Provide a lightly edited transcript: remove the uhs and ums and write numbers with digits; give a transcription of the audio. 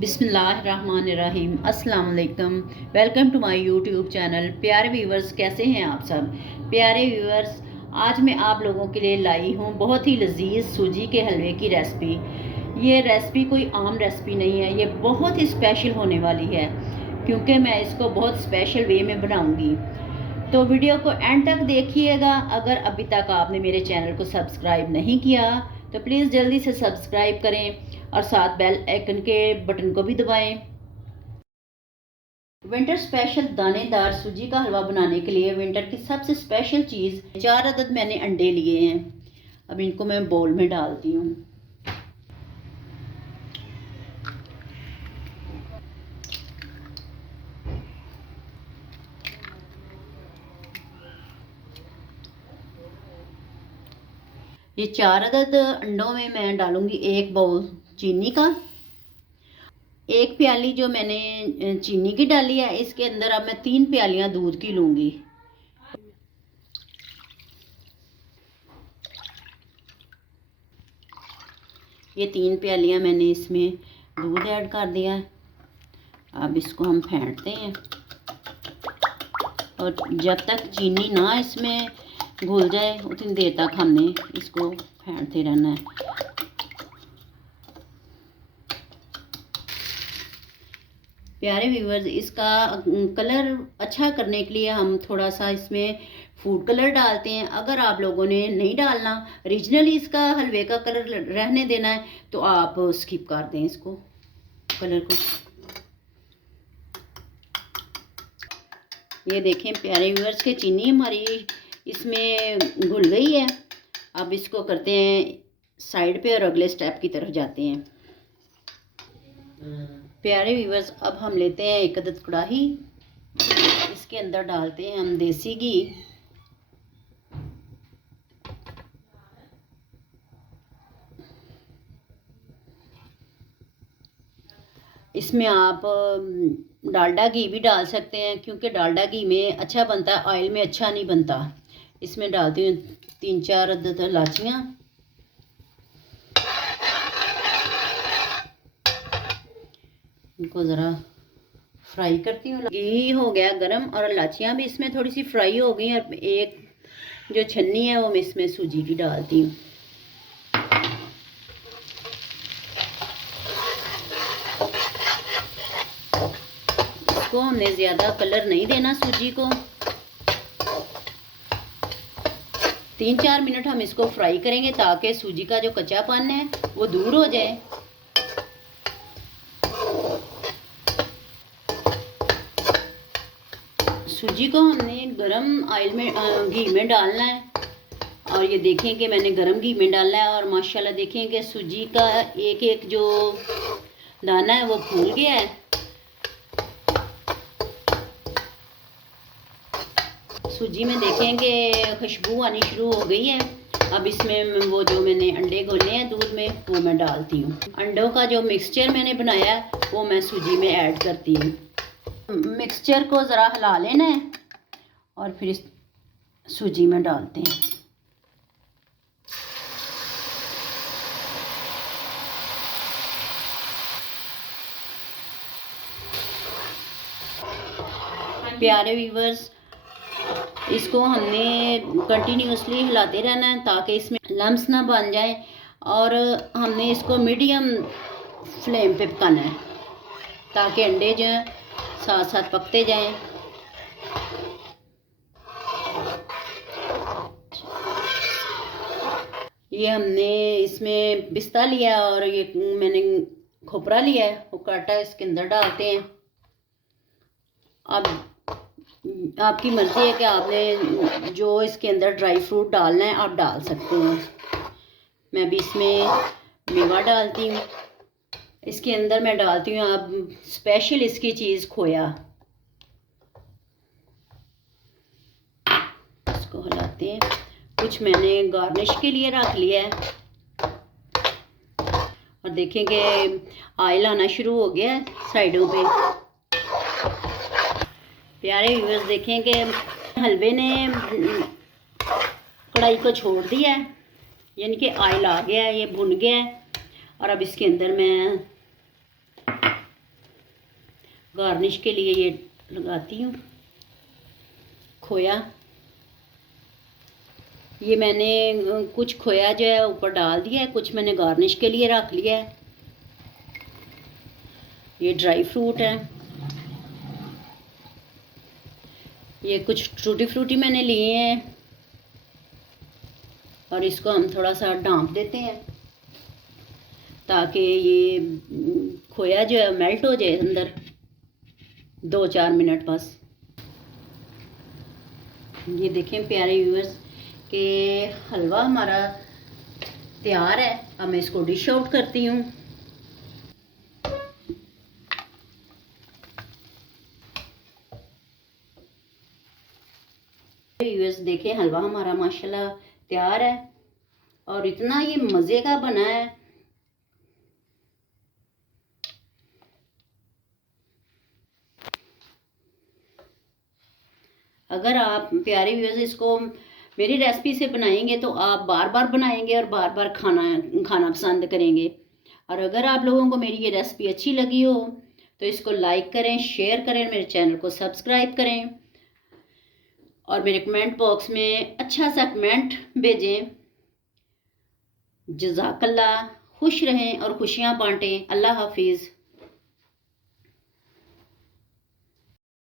बिस्मिल्लाहिर्रहमानिर्रहीम अस्सलाम वालेकुम। Welcome to my YouTube channel. प्यारे व्यूवर्स, कैसे हैं आप सब? प्यारे व्यूवर्स, आज मैं आप लोगों के लिए लाई हूँ बहुत ही लजीज सूजी के हलवे की रेसिपी। ये रेसिपी कोई आम रेसिपी नहीं है, ये बहुत ही स्पेशल होने वाली है क्योंकि मैं इसको बहुत स्पेशल वे में बनाऊँगी। तो वीडियो को एंड तक देखिएगा। अगर अभी तक आपने मेरे चैनल को सब्सक्राइब नहीं किया तो प्लीज़ जल्दी से सब्सक्राइब करें और साथ बेल आइकन के बटन को भी दबाएं। विंटर स्पेशल दानेदार सूजी का हलवा बनाने के लिए विंटर की सबसे स्पेशल चीज़ 4 अदद मैंने अंडे लिए हैं। अब इनको मैं बोल में डालती हूँ। ये 4 अदद अंडों में मैं डालूंगी 1 बाउल चीनी का। 1 प्याली जो मैंने चीनी की डाली है, इसके अंदर अब मैं 3 प्यालियां दूध की लूंगी। ये 3 प्यालियां मैंने इसमें दूध ऐड कर दिया है। अब इसको हम फेंटते हैं और जब तक चीनी ना इसमें घुल जाए उतनी देर तक हमने इसको फेंटते रहना है। प्यारे व्यूवर्स, इसका कलर अच्छा करने के लिए हम थोड़ा सा इसमें फूड कलर डालते हैं। अगर आप लोगों ने नहीं डालना, ओरिजिनली इसका हलवे का कलर रहने देना है, तो आप स्किप कर दें इसको, कलर को। ये देखें प्यारे व्यूवर्स के चीनी हमारी इसमें घुल गई है। अब इसको करते हैं साइड पे और अगले स्टेप की तरफ जाते हैं। प्यारे व्यूवर्स, अब हम लेते हैं 1 अदद कढ़ाई। इसके अंदर डालते हैं हम देसी घी। इसमें आप डालडा घी भी डाल सकते हैं क्योंकि डालडा घी में अच्छा बनता है, ऑयल में अच्छा नहीं बनता। इसमें डालती हूँ 3-4 अदद इलायचियाँ। इनको ज़रा फ्राई करती हूँ। घी हो गया गरम और इलायचियाँ भी इसमें थोड़ी सी फ्राई हो गई। और एक जो छन्नी है वो मैं इसमें सूजी की डालती हूँ। इसको हमने ज़्यादा कलर नहीं देना सूजी को। 3-4 मिनट हम इसको फ्राई करेंगे ताकि सूजी का जो कच्चापन है वो दूर हो जाए। सूजी को हमने गरम ऑयल में घी में डालना है। और ये देखें कि मैंने गरम घी में डाला है और माशाल्लाह देखें कि सूजी का एक एक जो दाना है वो फूल गया है। सूजी में देखें कि खुशबू आनी शुरू हो गई है। अब इसमें वो जो मैंने अंडे घोले हैं दूध में वो मैं डालती हूँ। अंडों का जो मिक्सचर मैंने बनाया है वो मैं सूजी में ऐड करती हूँ। मिक्सचर को ज़रा हिला लेना है और फिर इस सूजी में डालते हैं। प्यारे व्यूवर्स, इसको हमने कंटिन्यूसली हिलाते रहना है ताकि इसमें लम्स ना बन जाए। और हमने इसको मीडियम फ्लेम पे पकाना है ताकि अंडे जो हैं साथ साथ पकते जाएं। ये हमने इसमें पिस्ता लिया और ये मैंने खोपरा लिया है, वो काटा इसके अंदर डालते हैं। अब आपकी मर्ज़ी है कि आपने जो इसके अंदर ड्राई फ्रूट डालना है आप डाल सकते हैं। मैं भी इसमें मेवा डालती हूँ। इसके अंदर मैं डालती हूँ अब स्पेशल इसकी चीज़ खोया। इसको हिलाते हैं। कुछ मैंने गार्निश के लिए रख लिया है। और देखें कि ऑयल आना शुरू हो गया है साइडों पे। प्यारे व्यूअर्स, देखें कि हलवे ने कढ़ाई को छोड़ दिया है, यानी कि ऑयल आ गया है, ये भुन गया है। और अब इसके अंदर मैं गार्निश के लिए ये लगाती हूँ खोया। ये मैंने कुछ खोया जो है ऊपर डाल दिया है, कुछ मैंने गार्निश के लिए रख लिया है। ये ड्राई फ्रूट है, ये कुछ टूटी फ्रूटी मैंने लिए हैं और इसको हम थोड़ा सा ढाँप देते हैं ताकि ये खोया जो है मेल्ट हो जाए अंदर 2-4 मिनट बस। ये देखें प्यारे व्यूअर्स कि हलवा हमारा तैयार है। अब मैं इसको डिश आउट करती हूँ। व्यूअर्स देखें हलवा हमारा माशाल्लाह तैयार है और इतना ये मज़े का बना है। अगर आप प्यारे व्यूअर्स इसको मेरी रेसिपी से बनाएंगे तो आप बार बार बनाएंगे और बार बार खाना पसंद करेंगे। और अगर आप लोगों को मेरी ये रेसिपी अच्छी लगी हो तो इसको लाइक करें, शेयर करें, मेरे चैनल को सब्सक्राइब करें और मेरे कमेंट बॉक्स में अच्छा सा कमेंट भेजें। जज़ाकल्लाह। खुश रहें और खुशियाँ बांटें। अल्लाह हाफिज़।